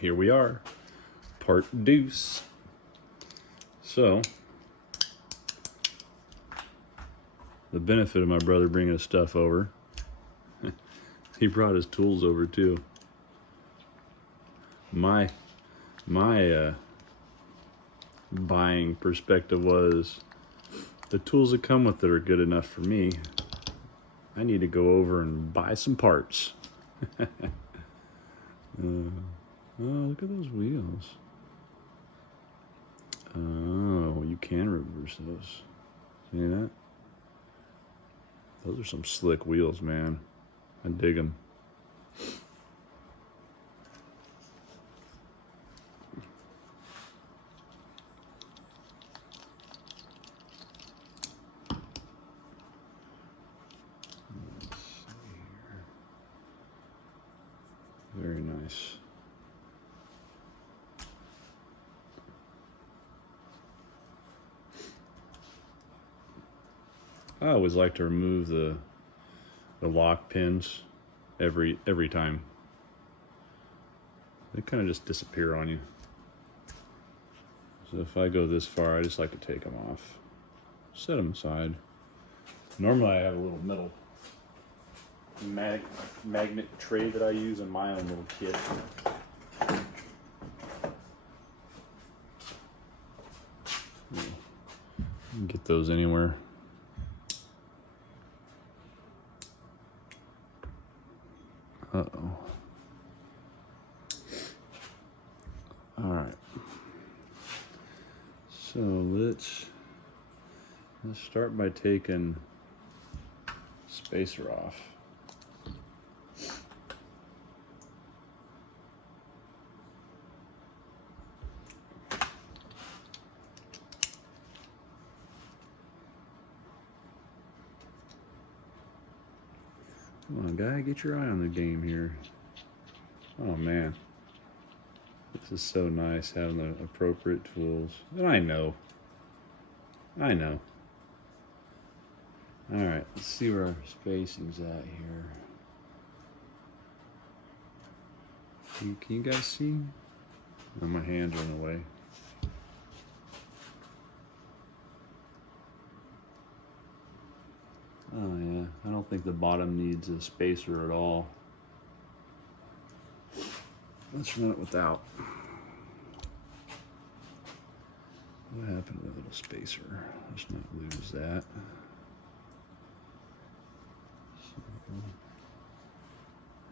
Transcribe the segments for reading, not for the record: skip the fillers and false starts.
here we are, part deuce. So, the benefit of my brother bringing his stuff over, he brought his tools over too. My buying perspective was, the tools that come with it are good enough for me. I need to go over and buy some parts. Oh, look at those wheels. Oh, you can reverse those. See that? Those are some slick wheels, man. I dig them. Very nice. I always like to remove the lock pins every time. They kind of just disappear on you. So if I go this far, I just like to take them off. Set them aside. Normally I have a little metal magnet tray that I use in my own little kit. You can get those anywhere. Uh-oh. All right. So let's start by taking spacer off. Come on, guy, get your eye on the game here. Oh man, this is so nice having the appropriate tools. And I know. All right, let's see where our spacing's at here. Can you guys see? Oh, my hands are in the way. Oh yeah, I don't think the bottom needs a spacer at all. Let's run it without. What happened to the little spacer? Let's not lose that. So,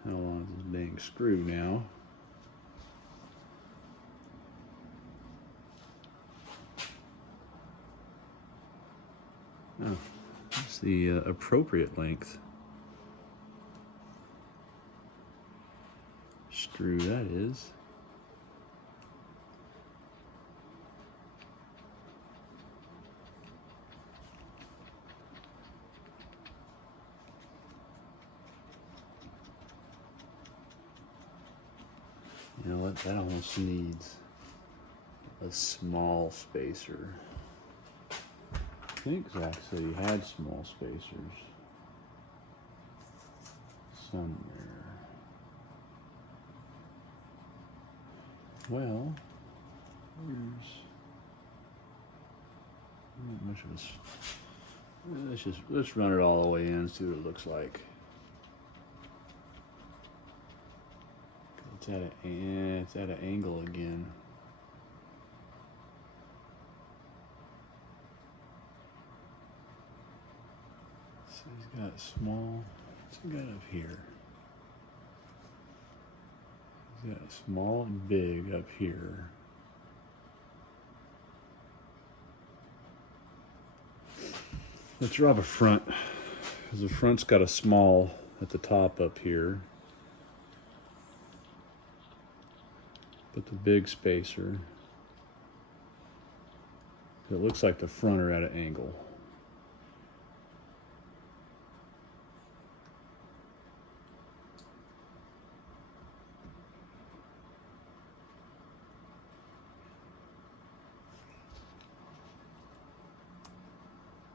how long is this dang screw now? Oh, that's the appropriate length. Screw that is. You know what, that almost needs a small spacer. I think Zach said he had small spacers somewhere. Well, let's run it all the way in and see what it looks like. It's at an angle again. So he's got a small. What's he got up here? He's got a small and big up here. Let's drop a front, because the front's got a small at the top up here. Put the big spacer. It looks like the front are at an angle.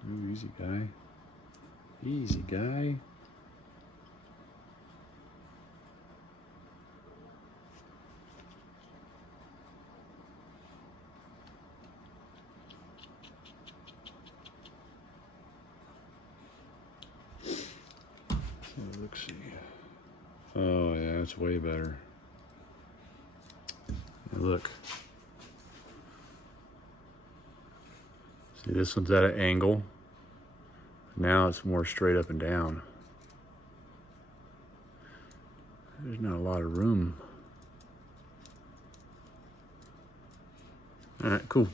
Ooh, easy guy. Easy guy. Let's see. Oh yeah, it's way better. Look. See, this one's at an angle. Now it's more straight up and down. There's not a lot of room. All right, cool.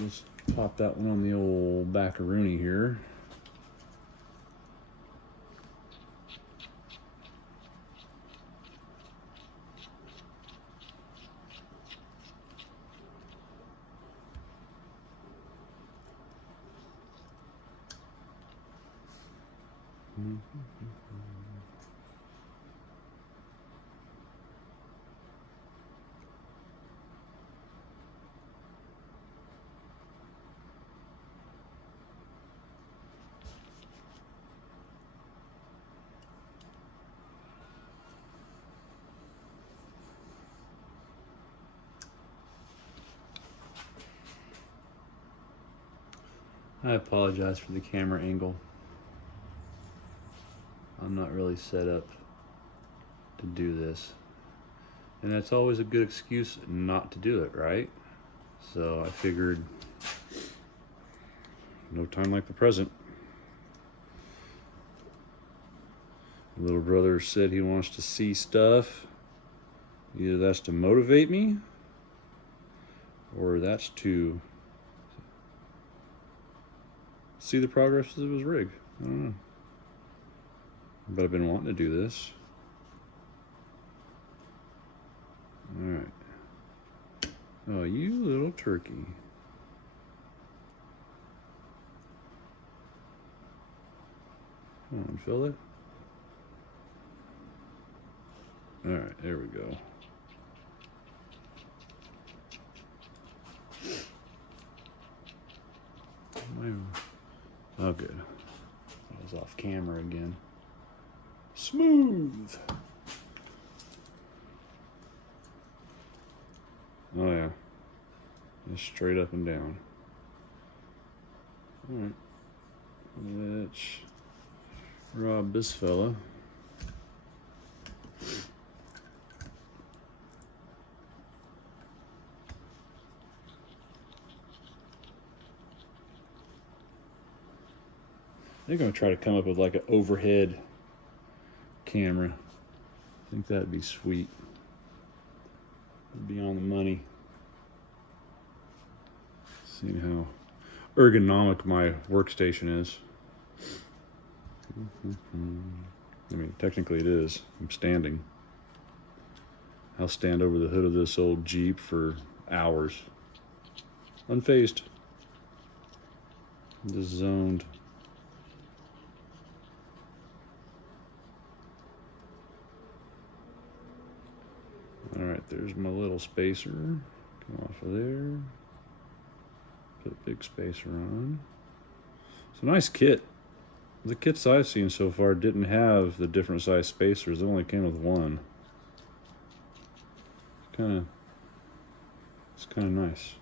Let's pop that one on the old Baccaroonie here. I apologize for the camera angle. I'm not really set up to do this. And that's always a good excuse not to do it, right? So I figured no time like the present. Little brother said he wants to see stuff. Either that's to motivate me or that's to see the progress of his rig. I don't know. But I've been wanting to do this. All right. Oh, you little turkey. Come on, fella. All right, there we go. Oh, good. I was off camera again. Smooth. Oh yeah. Just straight up and down. All right. Let's rob this fella. They're gonna try to come up with like an overhead camera. I think that'd be sweet. It'd be on the money. Seeing how ergonomic my workstation is. I mean, technically it is. I'm standing. I'll stand over the hood of this old Jeep for hours. Unfazed. Just zoned. All right, there's my little spacer. Come off of there. Put a big spacer on. It's a nice kit. The kits I've seen so far didn't have the different size spacers. It only came with one. It's kind of nice.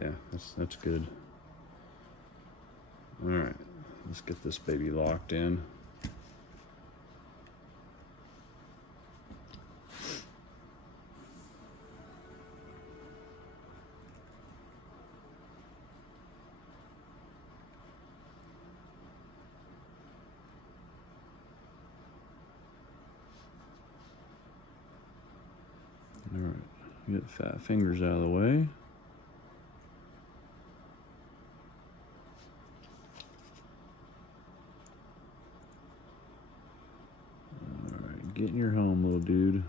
Yeah, that's good. All right, let's get this baby locked in. All right, get fat fingers out of the way. All right, get in your home, little dude.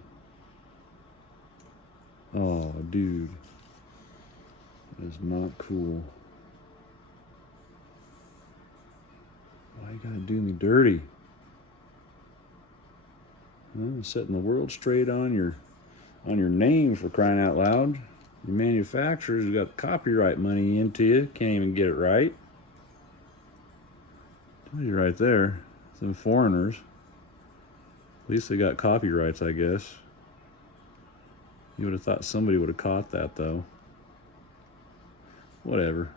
Oh, dude, that is not cool. Why you gotta do me dirty? Well, setting the world straight on your name, for crying out loud. The manufacturers got copyright money into you, can't even get it right. Tell you right there, some foreigners. At least they got copyrights, I guess. You would have thought somebody would have caught that, though. Whatever.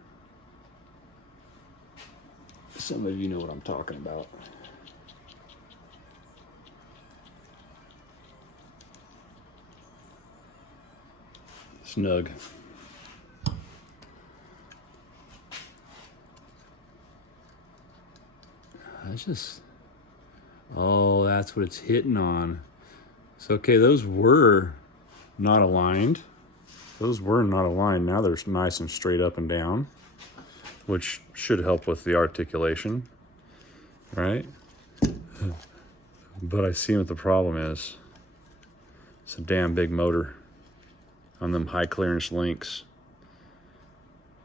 Some of you know what I'm talking about. Snug. That's just, oh, that's what it's hitting on. So, okay, those were not aligned. Those were not aligned. Now they're nice and straight up and down, which should help with the articulation, right? But I see what the problem is. It's a damn big motor on them high clearance links.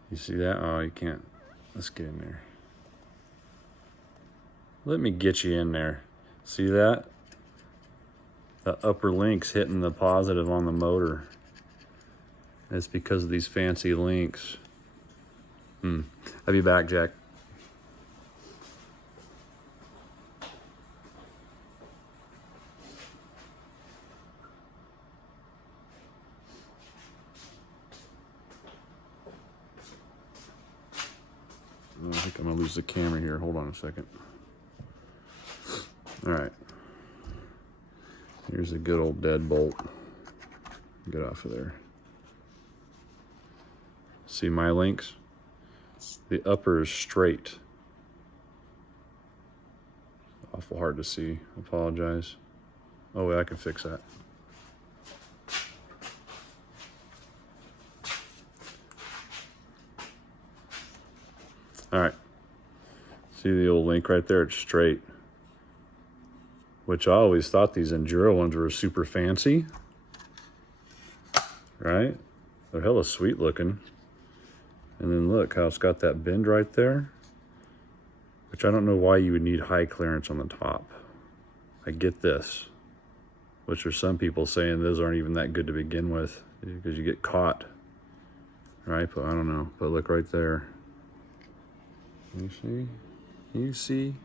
You see that? Oh, you can't. Let's get in there. Let me get you in there. See that? The upper link's hitting the positive on the motor. It's because of these fancy links. I'll be back, Jack. I think I'm gonna lose the camera here. Hold on a second. All right. Here's a good old deadbolt. Get off of there. See my links? The upper is straight. Awful hard to see. Apologize. Oh, wait, I can fix that. All right. See the old link right there? It's straight. Which I always thought these Enduro ones were super fancy. Right? They're hella sweet looking. And then look how it's got that bend right there. Which I don't know why you would need high clearance on the top. I get this. Which are some people saying those aren't even that good to begin with. Because you get caught. Right? But I don't know. But look right there. You see? You see?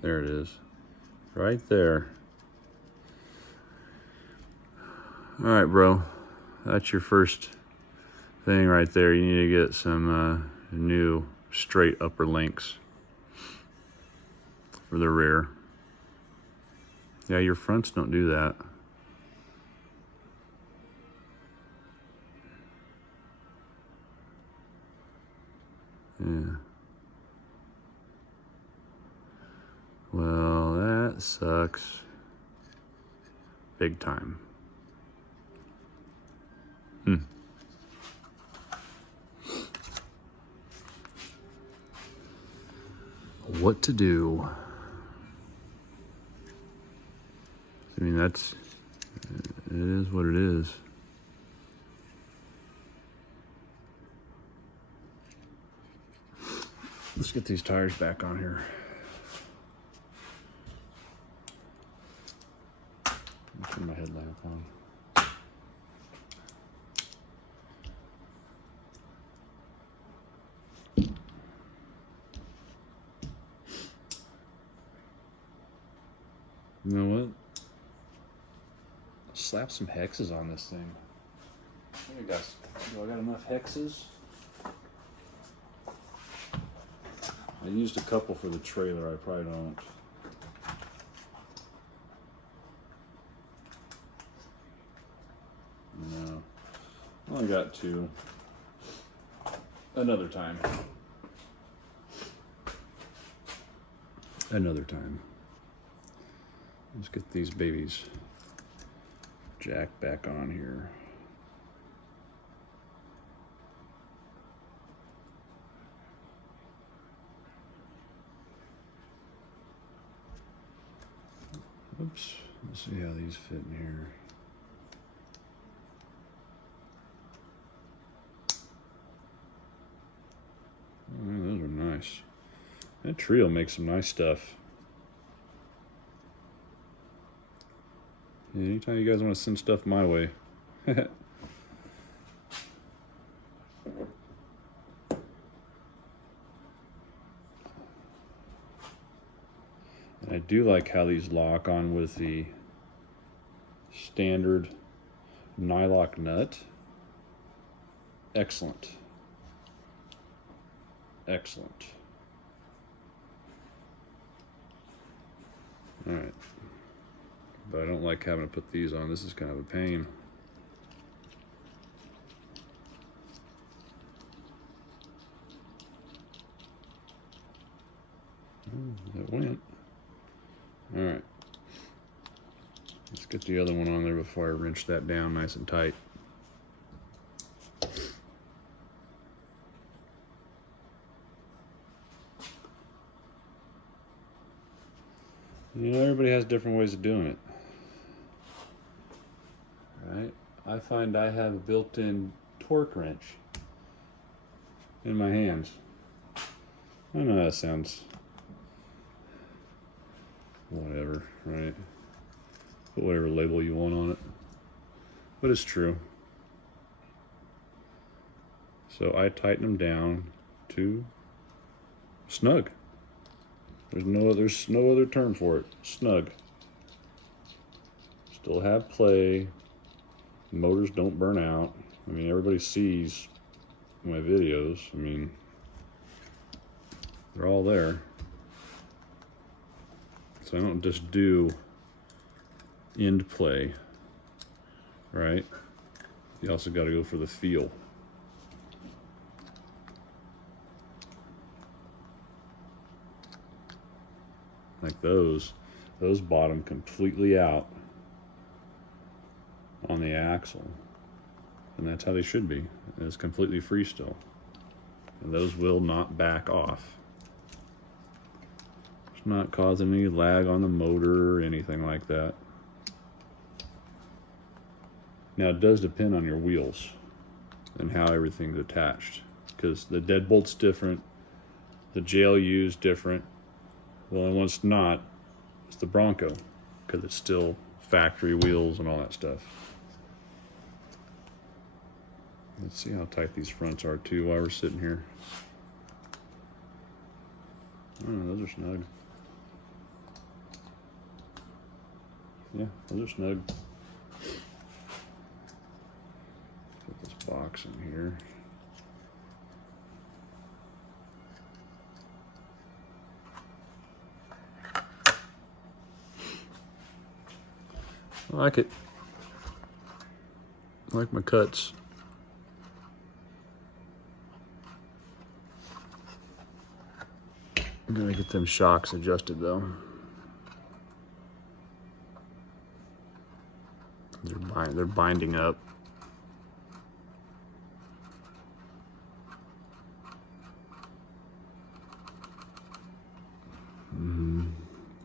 There it is. Right there. All right, bro. That's your first thing right there. You need to get some new straight upper links for the rear. Yeah, your fronts don't do that. Yeah. Well, that sucks. Big time. What to do? I mean, it is what it is. Let's get these tires back on here. Turn my headlamp on. You know what? Slap some hexes on this thing. Do I got enough hexes? I used a couple for the trailer. I probably don't. No. I only got 2. Another time. Another time. Let's get these babies jacked back on here. Oops. Let's see how these fit in here. Oh, those are nice. That trio makes some nice stuff. Yeah, anytime you guys want to send stuff my way. And I do like how these lock on with the standard nylock nut. Excellent. Excellent. All right. But I don't like having to put these on. This is kind of a pain. Oh, that went. All right. Let's get the other one on there before I wrench that down nice and tight. You know, everybody has different ways of doing it. Right? I find I have a built-in torque wrench in my hands. I know that sounds whatever, right? Put whatever label you want on it. But it's true. So I tighten them down to snug. There's no other term for it. Snug. Still have play. Motors don't burn out. I mean, everybody sees my videos. I mean, they're all there. So I don't just do end play, right? You also got to go for the feel. Like those bottom completely out on the axle, and that's how they should be. It's completely free still, and those will not back off. It's not causing any lag on the motor or anything like that. Now it does depend on your wheels and how everything's attached, because the deadbolt's different, the JLU is different. Well, and what's not, it's the Bronco, because it's still factory wheels and all that stuff. Let's see how tight these fronts are too while we're sitting here. Oh, those are snug. Yeah, those are snug. Put this box in here. I like it. I like my cuts. I'm gonna get them shocks adjusted though. They're binding up.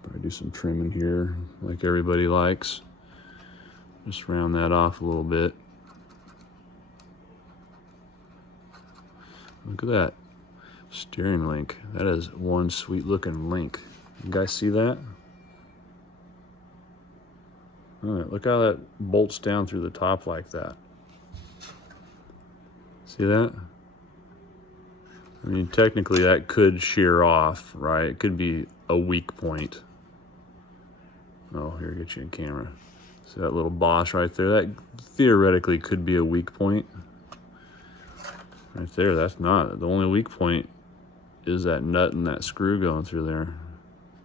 Probably do some trimming here, like everybody likes. Just round that off a little bit. Look at that steering link. That is one sweet looking link. You guys see that? All right, look how that bolts down through the top like that. See that? I mean, technically that could shear off, right? It could be a weak point. Oh, here, get you in camera. See that little boss right there? That theoretically could be a weak point. Right there, that's not. The only weak point is that nut and that screw going through there.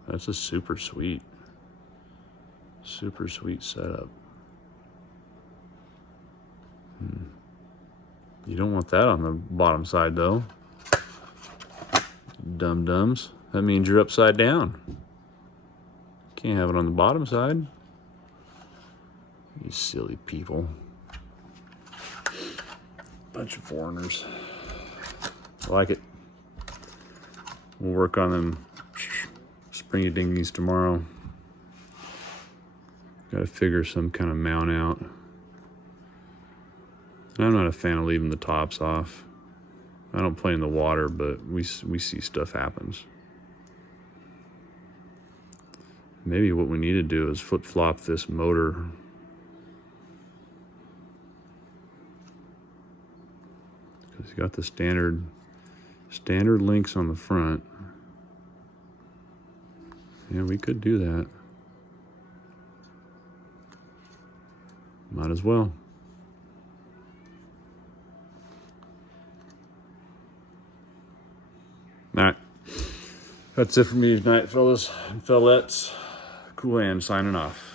That's a super sweet setup. You don't want that on the bottom side though. Dum-dums. That means you're upside down. Can't have it on the bottom side. You silly people. Bunch of foreigners. I like it. We'll work on them springy dinghies tomorrow. Got to figure some kind of mount out. And I'm not a fan of leaving the tops off. I don't play in the water, but we see stuff happens. Maybe what we need to do is flip-flop this motor. Because you got the standard links on the front. Yeah, we could do that. Might as well. All right. That's it for me tonight, fellas and fellettes. Coolhand signing off.